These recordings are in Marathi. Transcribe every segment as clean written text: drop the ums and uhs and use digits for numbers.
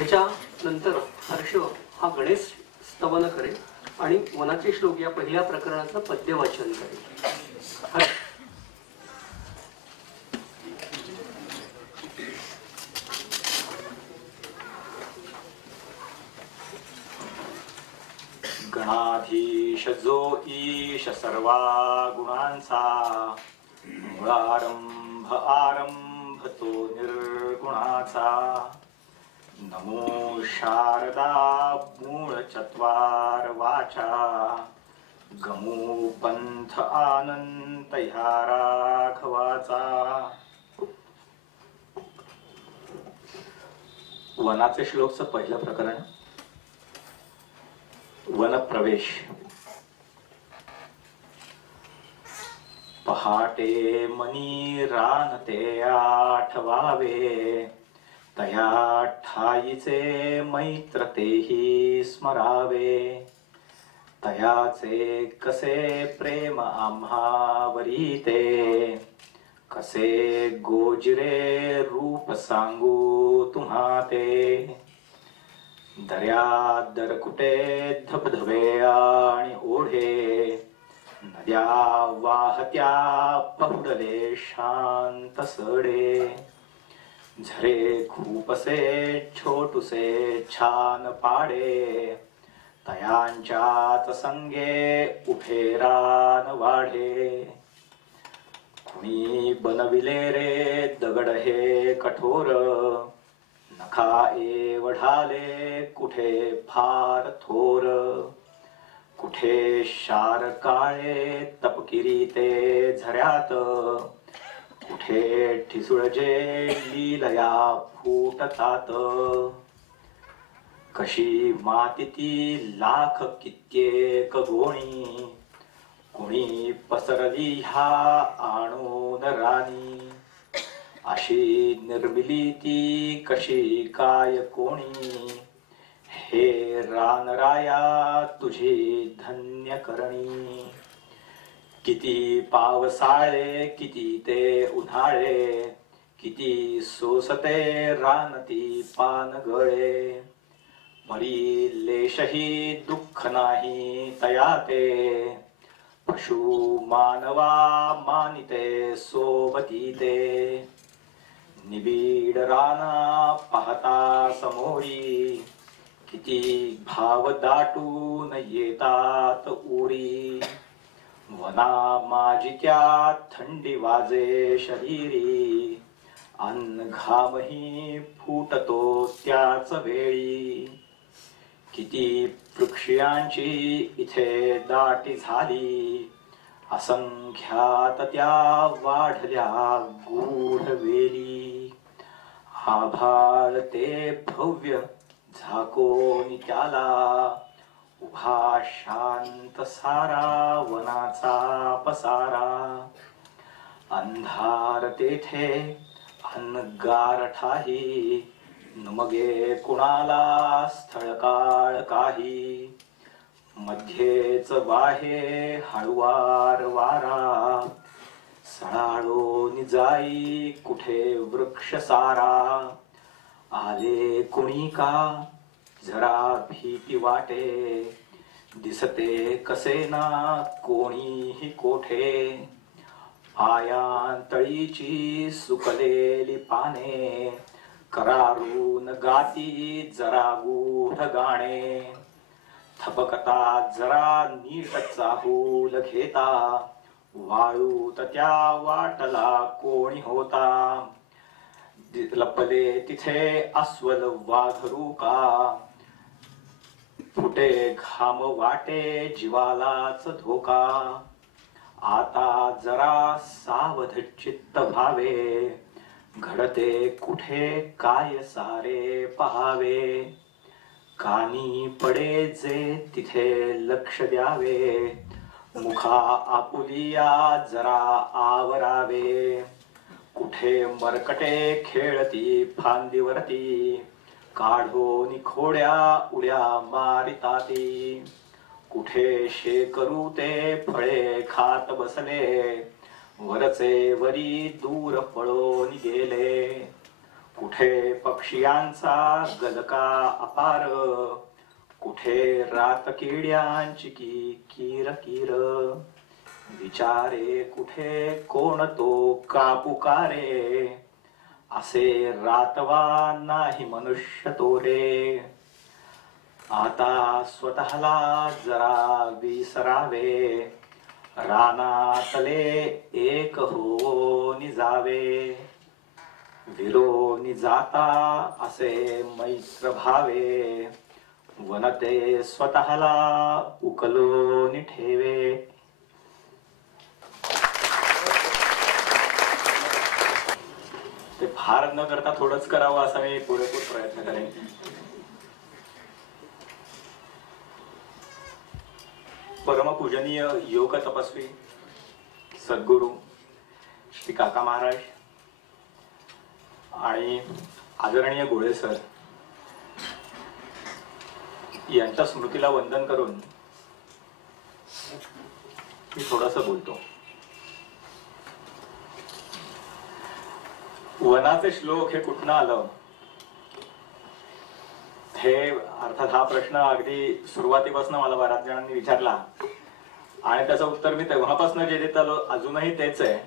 त्याच्यानंतर हर्ष हा गणेश स्तवन करेल आणि वनाचे श्लोक या पहिल्या प्रकरणाचं पद्य वाचन करेल. गणाधीश जो ईश सर्वा गुणांचा, मूळारंभ आरंभ तो निर्गुणाचा. नमो शारदा मूळ चत्वार वाचा, गमू पंथ आनंद ह्या राघवाचा. वनाचे श्लोकचं पहिलं प्रकरण, वनप्रवेश. पहाटे मनी रान ते आठवावे, तया ठाईचे मैत्र तेही स्मरावे. तयाचे कसे प्रेम आम्हावरी ते, कसे गोजिरे रूप सांगू तुम्हा ते. दर्या दरकुटे धबधबे आणि ओढे, नद्या वाहत्या पहुडले शांत सडे. झरे खूपसे छोटुसे छान पाडे, तयांच्यात संगे उभे रान वाढे. कुणी बनविले रे दगड हे कठोर, नखा एवढाले कुठे फार थोर. कुठे शार काळे तपकिरी ते झऱ्यात, कुठे ठिसूळजे लीलया फुटतात. कशी माती ती लाख कित्येक गोणी, कुणी पसरली ह्या आणून राणी. अशी निर्मिली ती कशी काय कोणी, हे रानराया तुझी धन्य करणी. किती पावसाळे किती ते उन्हाळे, किती सोसते रानती पानगळे. परी लेशही दुःख नाही तयाते, पशु मानवा मानिते सोबती ते. निबीड राना पाहता समोरी, किती भाव दाटून येतात उरी. वना माझी त्या थंडी वाजे शरीरी, अन्न घामही फुटतो त्याच वेळी. किती वृक्षांची इथे दाटी झाली, असंख्यात त्या वाढल्या गूढ वेली. आभाळ ते भव्य झाकोनी त्याला, उभा शांत सारा वनाचा पसारा. अंधार तेथे अनगार ठाही, नमगे कुणाला स्थळ काळ काही. मध्येच वाहे हळुवार वारा, सळाळून जाई कुठे वृक्ष सारा. आले कुणी का जरा भीती वाटे, दिसते कसे ना कोणीही कोठे. पायांतळीची सुकलेली पाने, करारून गाती जरा गूढ गाणे. थपकता जरा नीट चाहूल घेता, वाळूत त्या वाटला कोणी होता. लपले तिथे अस्वल वाघरू का, फुटे घाम वाटे जीवालाच धोका. आता जरा सावध चित्त व्हावे, घडते कुठे काय सारे पहावे. कानी पडे जे तिथे लक्ष द्यावे, मुखा आपुलिया जरा आवरावे. कुठे मरकटे खेळती फांदीवरती, काढून खोड्या उड्या मारिताती. कुठे शेकरू ते फळे खात बसले, वरचे वरी दूर पळून गेले. कुठे पक्षियांचा गलका अपार, कुठे रात किड्यांची कीर कीर, विचारे कुठे कोण तो का पुकारे, असे रातवा नाही मनुष्य तो रे. आता स्वतःला जरा विसरावे, रानातले एक हो निजावे, विरोनी जाता असे मैत्र भावे, वनते स्वतःला उकलोनी ठेवे. ते फार न करता थोडंच करावं असा मी पुरेपूर प्रयत्न करेन. परमपूजनीय योग तपस्वी सद्गुरू श्री काका महाराज आणि आदरणीय गोळे सर यांच्या स्मृतीला वंदन करून मी थोडंसं बोलतो. वनाचे श्लोक हे कुठनं आलं, हे अर्थात हा प्रश्न अगदी सुरुवातीपासून मला बऱ्याच जणांनी विचारला आणि त्याचं उत्तर मी तेव्हापासून जे देत आलो अजूनही तेच आहे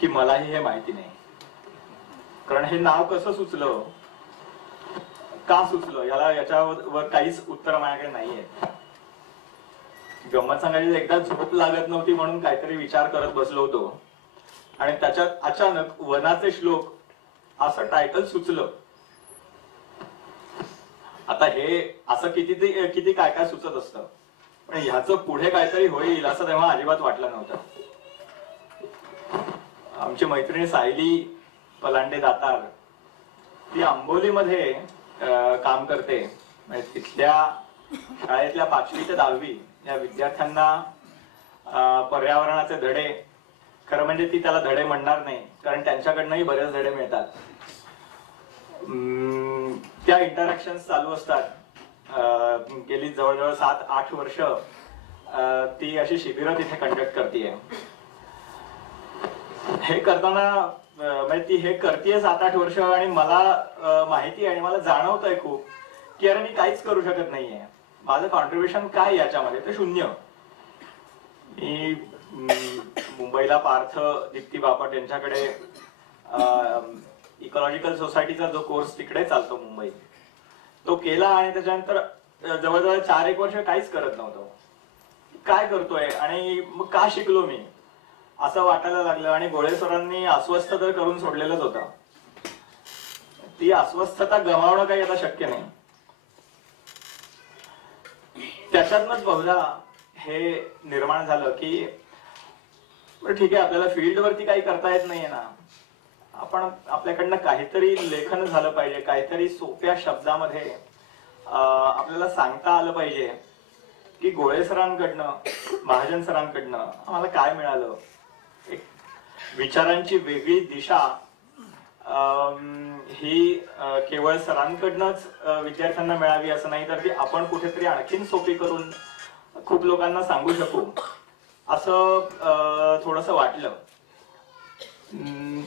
की मलाही हे माहिती नाही. कारण हे नाव कसं सुचलं, का सुचलं, याच्यावर काहीच उत्तर माझ्याकडे नाहीये. गंमत सांगायची, एकदा झोप लागत नव्हती म्हणून काहीतरी विचार करत बसलो होतो आणि त्याच्यात अचानक वनाचे श्लोक असं टायटल सुचलं. आता हे असं किती काय काय सुचत असतं, पण ह्याचं पुढे काहीतरी होईल असं तेव्हा अजिबात वाटलं नव्हतं. आमची मैत्रिणी सायली पलांडे दातार, ती आंबोलीमध्ये काम करते. म्हणजे तिथल्या शाळेतल्या 5वी ते 10वी या विद्यार्थ्यांना पर्यावरणाचे धडे, खरं म्हणजे ती त्याला धडे म्हणणार नाही कारण त्यांच्याकडनंही बरेच धडे मिळतात, त्या इंटरॅक्शन्स चालू असतात. गेली जवळजवळ 7-8 वर्ष ती अशी शिबिरं तिथे कंडक्ट करतेय. हे करताना म्हणजे ती हे करतेय 7-8 वर्ष आणि मला माहिती आहे आणि मला जाणवतंय खूप की अरे मी काहीच करू शकत नाहीये. माझं कॉन्ट्रीब्युशन काय याच्यामध्ये, ते शून्य. मी मुंबईला पार्थ दीप्ती बापट यांच्याकडे इकॉलॉजिकल सोसायटीचा जो कोर्स तिकडे चालतो मुंबईत, तो केला आणि त्याच्यानंतर जवळजवळ 4-1 वर्ष काहीच करत नव्हतो. काय करतोय आणि मग का शिकलो मी असं वाटायला लागलं. आणि गोळे सरांनी अस्वस्थ तर करून सोडलेलंच होतं. ती अस्वस्थता गमावणं काही आता शक्य नाही. त्याच्यातनच बहुधा हे निर्माण झालं की ठीक आहे, आपल्याला फील्डवरती काही करता येत नाहीये ना, आपण आपल्याकडनं काहीतरी लेखन झालं पाहिजे, काहीतरी सोप्या शब्दामध्ये आपल्याला सांगता आलं पाहिजे की गोळे सरांकडनं, महाजन सरांकडनं आम्हाला काय मिळालं. एक विचारांची वेगळी दिशा ही केवळ सरांकडनंच विद्यार्थ्यांना मिळावी असं नाही, तर ती आपण कुठेतरी आणखीन सोपी करून खूप लोकांना सांगू शकू असं थोडंसं वाटलं.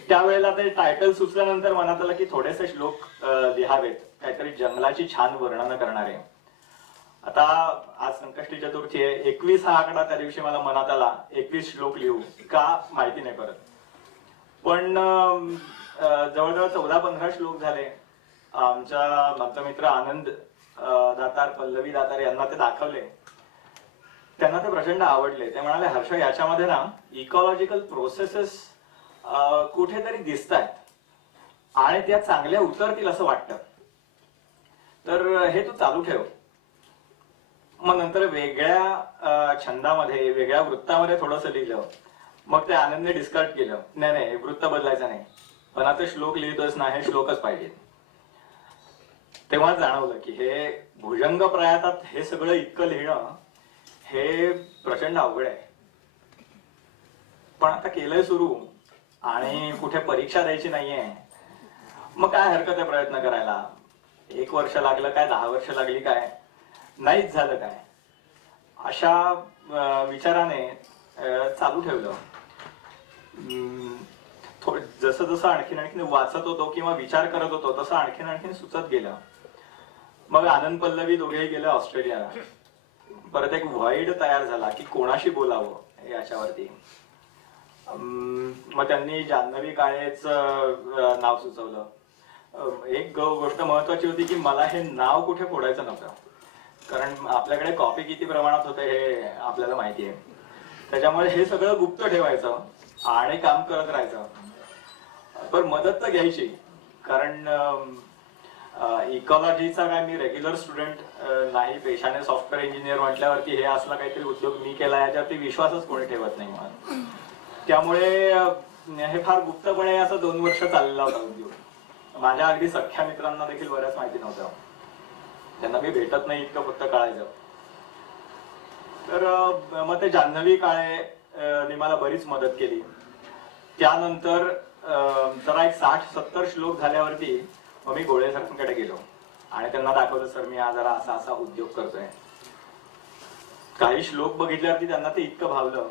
त्यावेळेला ते टायटल सुचल्यानंतर मनात आलं की थोडेसे श्लोक लिहावेत, काहीतरी जंगलाची छान वर्णन करणारे. आता आज संकष्टी चतुर्थी आहे, 21 हा आकडा त्या दिवशी मला मनात आला. 21 श्लोक लिहू का माहिती नाही परत, पण जवळजवळ 14-15 श्लोक झाले. आमचा मित्र आनंद दातार, पल्लवी दातार यांना ते दाखवले. त्यांना ते प्रचंड आवडले. ते म्हणाले, हर्ष, याच्यामध्ये ना इकॉलॉजिकल प्रोसेसेस कुठेतरी दिसतायत आणि त्या चांगल्या उतरतील असं वाटतं, तर हे तू चालू ठेव. मग नंतर वेगळ्या छंदामध्ये, वेगळ्या वृत्तामध्ये थोडंसं लिहिलं. मग ते आनंदने डिस्कार्ड केलं. नाही, वृत्त बदलायचं नाही, पण आता श्लोक लिहितोस ना, हे श्लोकच पाहिजे. तेव्हा जाणवलं की हे भुजंग प्रयातात हे सगळं इतकं लिहिणं हे प्रचंड अवघड आहे. पण आता केलंय सुरू आणि कुठे परीक्षा द्यायची नाहीये, मग काय हरकत आहे प्रयत्न करायला. 1 वर्ष लागलं काय, 10 वर्ष लागली काय, नाहीच झालं काय, अशा विचाराने चालू ठेवलं. जसं जसं आणखीन वाचत होतो किंवा विचार करत होतो तसं आणखीन सुचत गेलं. मग आनंद पल्लवी दोघेही गेले ऑस्ट्रेलियाला. परत एक व्हॉइड तयार झाला की कोणाशी बोलावं याच्यावरती. मग त्यांनी जान्हवी काळेच नाव सुचवलं. एक गोष्ट महत्वाची होती की मला हे नाव कुठे फोडायचं नव्हतं, कारण आपल्याकडे कॉपी किती प्रमाणात होते हे आपल्याला माहिती आहे. त्याच्यामुळे हे सगळं गुप्त ठेवायचं आणि काम करत राहायचं. पण मदत तर घ्यायची, कारण इकॉलॉजीचा काय मी रेग्युलर स्टुडंट नाही, पेशाने सॉफ्टवेअर इंजिनियर म्हटल्यावरती हे असला काहीतरी उद्योग मी केला याच्यावरती विश्वासच कोणी ठेवत नाही मला. त्यामुळे हे फार गुप्तपणे असं 2 वर्ष चाललेला होता उद्योग. माझ्या अगदी सख्या मित्रांना देखील बऱ्याच माहिती नव्हतं, त्यांना मी भेटत नाही इतकं फक्त कळायचं. तर मग ते जान्हवी काळे मला बरीच मदत केली. त्यानंतर जरा एक 60-70 श्लोक झाल्यावरती मग मी गोळे सरांकडे गेलो आणि त्यांना दाखवलं, सर मी जरा असा असा उद्योग करतोय. काही श्लोक बघितल्यावरती त्यांना ते इतकं भावलं,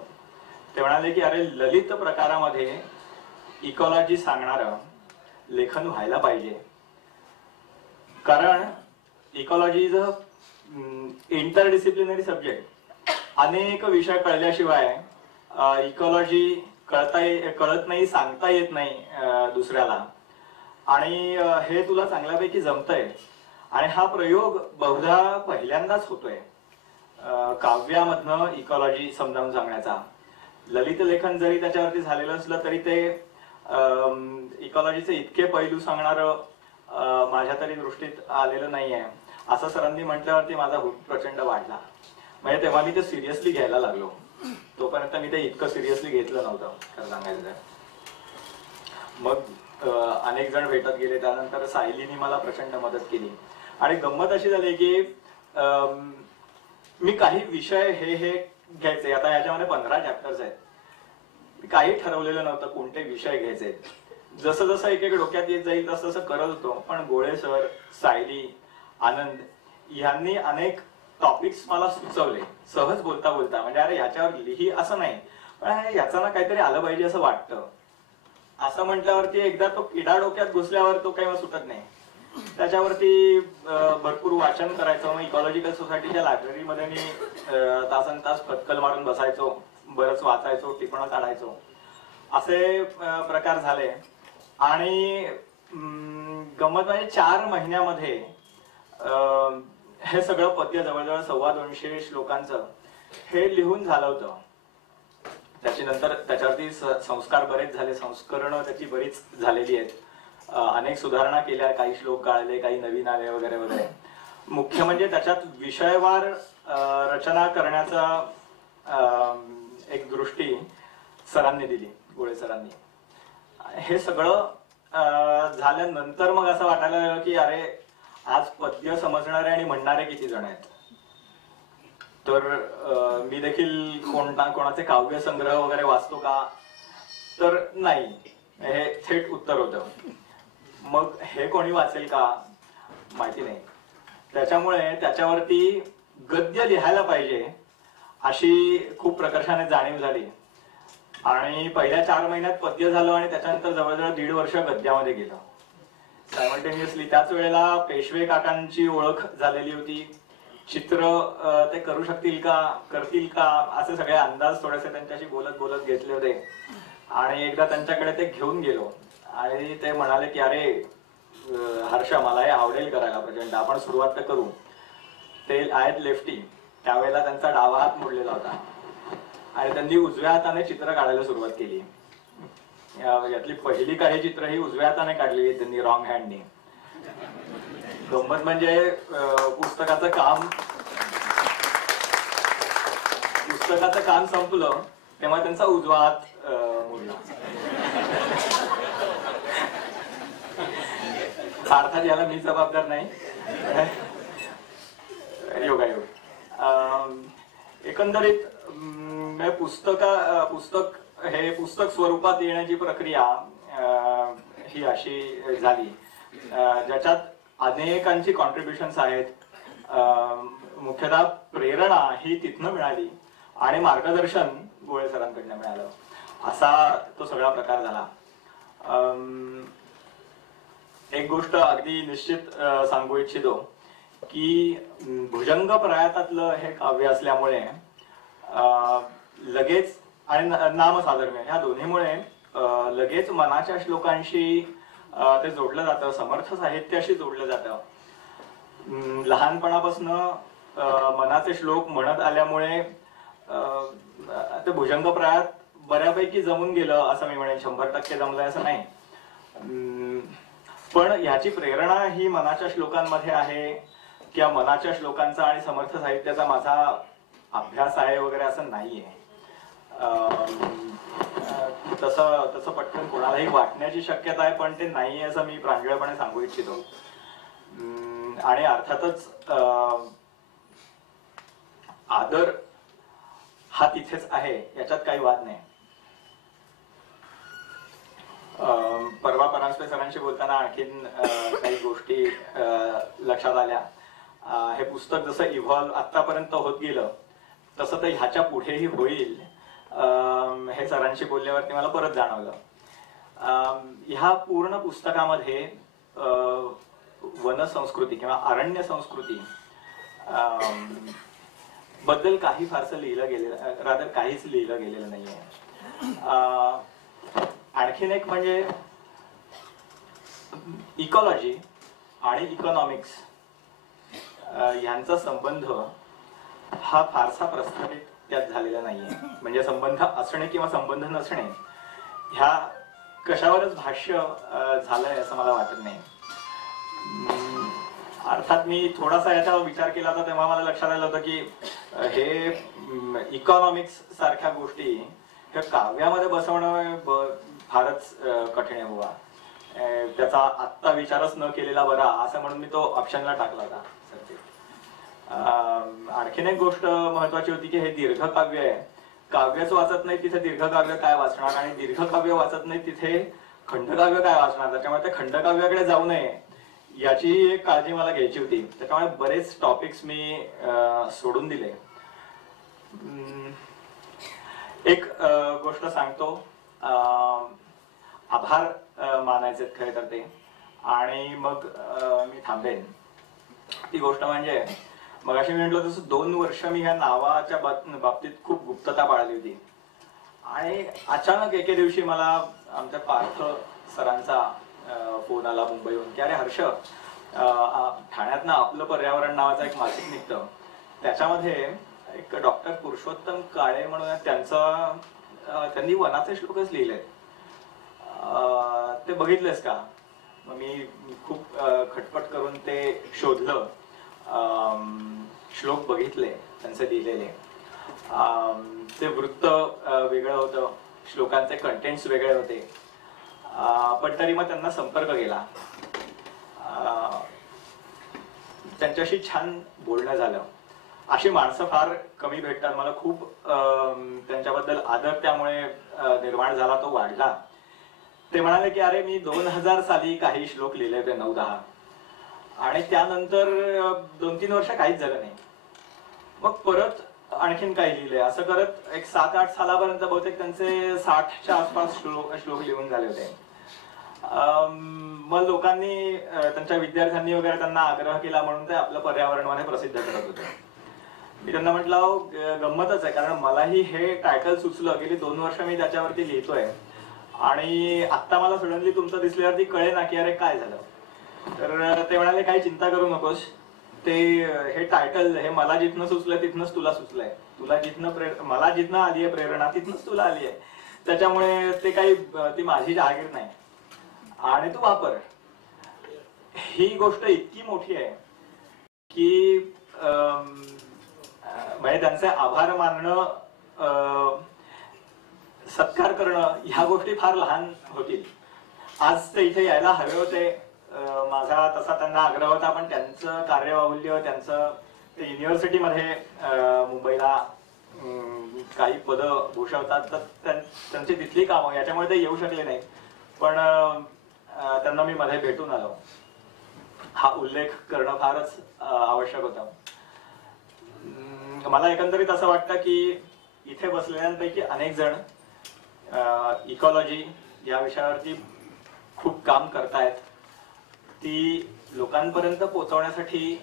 ते म्हणाले की अरे ललित प्रकारामध्ये इकॉलॉजी सांगणारं लेखन व्हायला पाहिजे, कारण ecology is a interdisciplinary subject. अनेक विषय कळल्याशिवाय इकॉलॉजी कळत नाही, सांगता येत नाही दुसऱ्याला. आणि हे तुला चांगल्यापैकी जमतंय. आणि हा प्रयोग बहुधा पहिल्यांदाच होतोय काव्यामधनं इकॉलॉजी समजावून सांगण्याचा. ललित लेखन जरी त्याच्यावरती झालेलं असलं तरी ते इकॉलॉजीचे इतके पैलू सांगणारं माझ्या तरी दृष्टीत आलेलं नाहीये. असं सरांनी म्हटल्यावरती माझा हुक प्रचंड वाढला. म्हणजे तेव्हा मी ते सिरियसली घ्यायला लागलो. तोपर्यंत मी ते इतकं सिरियसली घेतलं नव्हतं खरं सांगायचं तर. मग अनेक जण भेटत गेले. त्यानंतर सायलीनी मला प्रचंड मदत केली. आणि गंमत अशी झाली की मी काही विषय हे घ्यायचे. आता याच्यामध्ये 15 चॅप्टर्स आहेत. काही ठरवलेलं नव्हतं कोणते विषय घ्यायचे. जसं जसं एक एक डोक्यात येत जाईल तसं तसं करत होतो. पण गोळे सर, सायली, आनंद यांनी अनेक टॉपिक्स मला सुचवले सहज बोलता बोलता. म्हणजे अरे याच्यावर लिही असं नाही, पण याचा ना काहीतरी आलं पाहिजे असं वाटतं. असं म्हटल्यावरती एकदा तो किडा डोक्यात घुसल्यावर तो काही सुटत नाही. त्याच्यावरती भरपूर वाचन करायचं. मग इकॉलॉजिकल सोसायटीच्या लायब्ररीमध्ये मी तासनतास फटकल मारून बसायचो, बरंच वाचायचो, टिपणं काढायचो. असे प्रकार झाले. आणि गंमत म्हणजे 4 महिन्यामध्ये हे सगळं पद्य जवळजवळ 250 श्लोकांचं हे लिहून झालं होतं. त्याच्यानंतर त्याच्यावरती संस्कार बरेच झाले, संस्करणं त्याची बरीच झालेली आहेत. अनेक सुधारणा केल्या, काही श्लोक गाळले, काही नवीन आले वगैरे वगैरे. मुख्य म्हणजे त्याच्यात विषयवार रचना करण्याचा एक दृष्टी सरांनी दिली, गोळे सरांनी. हे सगळं झाल्यानंतर मग असं वाटायला लागलं की अरे आज पद्य समजणारे आणि म्हणणारे किती जण आहेत. तर मी देखील कोणाचे काव्य संग्रह वगैरे वाचतो का, तर नाही, हे थेट उत्तर होतं. मग हे कोणी वाचेल का माहिती नाही. त्याच्यामुळे त्याच्यावरती गद्य लिहायला पाहिजे अशी खूप प्रकर्षाने जाणीव झाली. आणि पहिल्या 4 महिन्यात पद्य झालं आणि त्याच्यानंतर जवळजवळ 1.5 वर्ष गद्यामध्ये गेलं सायमल्टेनियसली. त्याच वेळेला पेशवे काकांची ओळख झालेली होती. चित्र ते करू शकतील का, करतील का, असे सगळे अंदाज थोडेसे त्यांच्याशी बोलत बोलत घेतले होते. आणि एकदा त्यांच्याकडे ते घेऊन गेलो आणि ते म्हणाले की अरे हर्ष, मला हे आवडेल करायला प्रचंड, आपण सुरुवात तर करू. ते आहेत लेफ्टी. त्यावेळेला त्यांचा डावा हात मोडलेला होता आणि त्यांनी उजव्या हाताने चित्र काढायला सुरुवात केली. यातली पहिली काही चित्र ही उजव्या हाताने काढली त्यांनी, रॉंग हँडनी. गंमत म्हणजे पुस्तकाचं काम संपलं तेव्हा त्यांचा उजवा हात मोडला. अर्थात याला मी जबाबदार नाही, योगायोग. एकंदरीत पुस्तक स्वरूपात येण्याची प्रक्रिया ही अशी झाली ज्याच्यात अनेकांची कॉन्ट्रीब्युशन्स आहेत. मुख्यतः प्रेरणा ही तिथनं मिळाली आणि मार्गदर्शन गोळे सरांकडनं मिळालं. असा तो सगळा प्रकार झाला. एक गोष्ट अगदी निश्चित सांगू इच्छितो की भुजंग प्रयातातलं हे काव्य असल्यामुळे लगेच आणि नामसाधर्म्य ह्या दोन्हीमुळे लगेच मनाच्या श्लोकांशी ते जोडलं जातं, समर्थ साहित्याशी जोडलं जातं. लहानपणापासून मनाचे श्लोक म्हणत आल्यामुळे ते भुजंगप्रायात बऱ्यापैकी जमून गेलं असं मी म्हणेन. 100% जमलंय असं नाही, पण याची प्रेरणा ही मनाच्या श्लोकांमध्ये आहे किंवा मनाच्या श्लोकांचा आणि समर्थ साहित्याचा माझा अभ्यास आहे वगैरे असं नाहीये. तसं पटकन कोणालाही वाटण्याची शक्यता आहे, पण ते नाहीये असं मी प्रांजळपणे सांगू इच्छितो. आणि अर्थातच आदर हा तिथेच आहे, याच्यात काही वाद नाही. परवा परांजपे सरांशी बोलताना आणखीन काही गोष्टी लक्षात आल्या. हे पुस्तक जसं इव्हॉल्व आतापर्यंत होत गेलं तसं तर ह्याच्या पुढेही होईल हे सरांशी बोलल्यावरती मला परत जाणवलं. ह्या पूर्ण पुस्तकामध्ये वनसंस्कृती किंवा अरण्य संस्कृती बद्दल काही फारसं लिहिलं गेलेलं, रादर काहीच लिहिलं गेलेलं नाहीये. आणखीन एक म्हणजे इकॉलॉजी आणि इकॉनॉमिक्स यांचा संबंध हा फारसा प्रस्थापित त्यात झालेला नाहीये. म्हणजे संबंध असणे किंवा संबंध नसणे ह्या कशावरच भाष्य झालंय असं मला वाटत नाही. अर्थात मी थोडासा याचा विचार केला होता तेव्हा मला लक्षात आलं होतं की हे इकॉनॉमिक्स सारख्या गोष्टी ह्या काव्यामध्ये बसवणं फारच कठीण आहे बुवा. त्याचा आत्ता विचारच न केलेला बरा असं म्हणून मी तो ऑप्शनला टाकला होता. आणखीन एक गोष्ट महत्वाची होती की हे दीर्घकाव्य आहे. काव्यच वाचत नाही तिथे दीर्घकाव्य काय वाचणार, आणि दीर्घकाव्य वाचत नाही तिथे खंडकाव्य काय वाचणार. त्याच्यामुळे ते खंडकाव्याकडे जाऊ नये याची एक काळजी मला घ्यायची होती. त्याच्यामुळे बरेच टॉपिक्स मी सोडून दिले. एक गोष्ट सांगतो, आभार मानायचे खरे तर ते, आणि मग मी थांबेन. ती गोष्ट म्हणजे मगाशी मी म्हटलं तसं 2 वर्ष मी ह्या नावाच्या बाबतीत खूप गुप्तता पाळली होती. आणि अचानक एके दिवशी मला आमच्या पार्थ सरांचा फोन आला मुंबईहून की अरे हर्ष, ठाण्यातनं आपलं पर्यावरण नावाचं एक मासिक निघतं, त्याच्यामध्ये एक डॉक्टर पुरुषोत्तम काळे म्हणून त्यांनी वनाचे श्लोकच लिहिले, ते बघितलेस का? मग मी खूप खटपट करून ते शोधलं, श्लोक बघितले त्यांचे लिहिलेले. ते वृत्त वेगळं होतं, श्लोकांचे कंटेंट्स वेगळे होते, पण तरी मग त्यांना संपर्क केला. त्यांच्याशी छान बोलणं झालं. अशी माणसं फार कमी भेटतात. मला खूप त्यांच्याबद्दल आदर त्यामुळे निर्माण झाला, तो वाढला. ते म्हणाले की अरे मी 2000 साली काही श्लोक लिहिले होते, 9-10, आणि त्यानंतर 2-3 वर्ष काहीच झालं नाही. मग परत आणखीन काही लिहिले. असं करत एक 7-8 सालापर्यंत बहुतेक त्यांचे 60च्या आसपास श्लोक लिहून झाले होते. मग लोकांनी, त्यांच्या विद्यार्थ्यांनी वगैरे त्यांना आग्रह केला म्हणून ते आपलं पर्यावरणमध्ये प्रसिद्ध करत होते. मी त्यांना म्हटलं गंमतच आहे, कारण मलाही हे टायटल सुचलं, गेली 2 वर्ष मी त्याच्यावरती लिहितोय, आणि आता मला सडनली तुमचं दिसल्यावरती कळे ना की अरे काय झालं. तर ते म्हणाले काही चिंता करू नकोस, ते हे टायटल हे मला जिथनं सुचलंय तिथनंच तुला सुचलंय, तुला जिथनं मला जिथनं आली आहे प्रेरणा तिथनंच तुला आली आहे, त्याच्यामुळे ते काही ती माझी जहागीर नाही आणि तू वापर. ही गोष्ट इतकी मोठी आहे की म्हणजे त्यांचे आभार मानणं, सत्कार करणं ह्या गोष्टी फार लहान होतील. आज ते इथे यायला हवे होते, माझा तसा त्यांना आग्रह होता, पण त्यांचं कार्यबाहुल्य, त्यांचं युनिव्हर्सिटीमध्ये मुंबईला काही पदं भूषवतात, तर त्यांची तिथली कामं याच्यामुळे ते येऊ शकले नाही. पण त्यांना मी मध्ये भेटून आलो. हा उल्लेख करणं फारच आवश्यक होतं. मला एकंदरीत असं वाटतं की इथे बसलेल्यांपैकी अनेक जण इकॉलॉजी या विषयावरती खूप काम करतायत ती लोकांपर्यंत पोहोचवण्यासाठी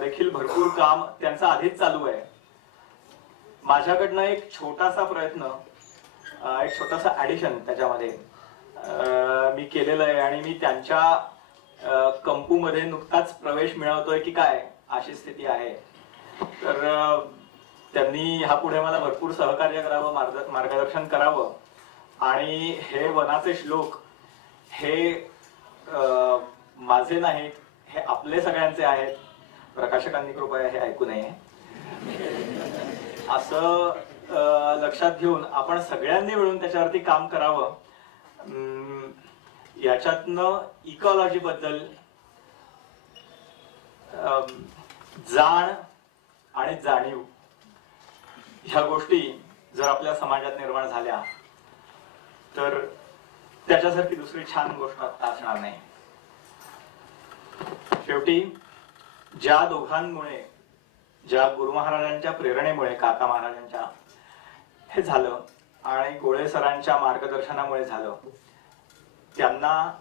देखील भरपूर काम त्यांचं आधीच चालू आहे. माझ्याकडनं एक छोटासा प्रयत्न, एक छोटासा ऍडिशन त्याच्यामध्ये मी केलेलं आहे आणि मी त्यांच्या कंपूमध्ये नुकताच प्रवेश मिळवतोय की काय अशी स्थिती आहे. तर त्यांनी ह्यापुढे मला भरपूर सहकार्य करावं, मार्गदर्शन करावं आणि हे वनाचे श्लोक हे माझे नाहीत, हे आपले सगळ्यांचे आहेत. प्रकाशकांनी कृपया हे ऐकू नये असं लक्षात घेऊन आपण सगळ्यांनी मिळून त्याच्यावरती काम करावं. याच्यातनं इकॉलॉजी बद्दल जाण आणि जाणीव ह्या गोष्टी जर आपल्या समाजात निर्माण झाल्या तर त्याच्यासारखी दुसरी छान गोष्ट आता असणार नाही. शेवटी ज्या दोघांमुळे, ज्या गुरु महाराजांच्या प्रेरणेमुळे, काका महाराजांच्या हे झालं आणि गोळे सरांच्या मार्गदर्शनामुळे झालं, त्यांना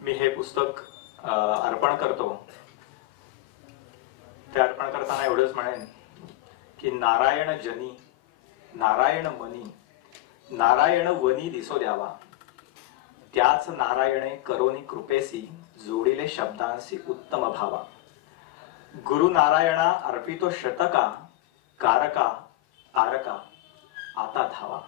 मी हे पुस्तक अर्पण करतो. ते अर्पण करताना एवढंच म्हणेन की नारायण जनी, नारायण मनी, नारायण वनी दिसो द्यावा, त्याच नारायणे करोनी कृपेसी, जोडिले शब्दांसी उत्तम भावा. गुरु नारायणा अर्पितो शतका, कारका तारका आता धावा.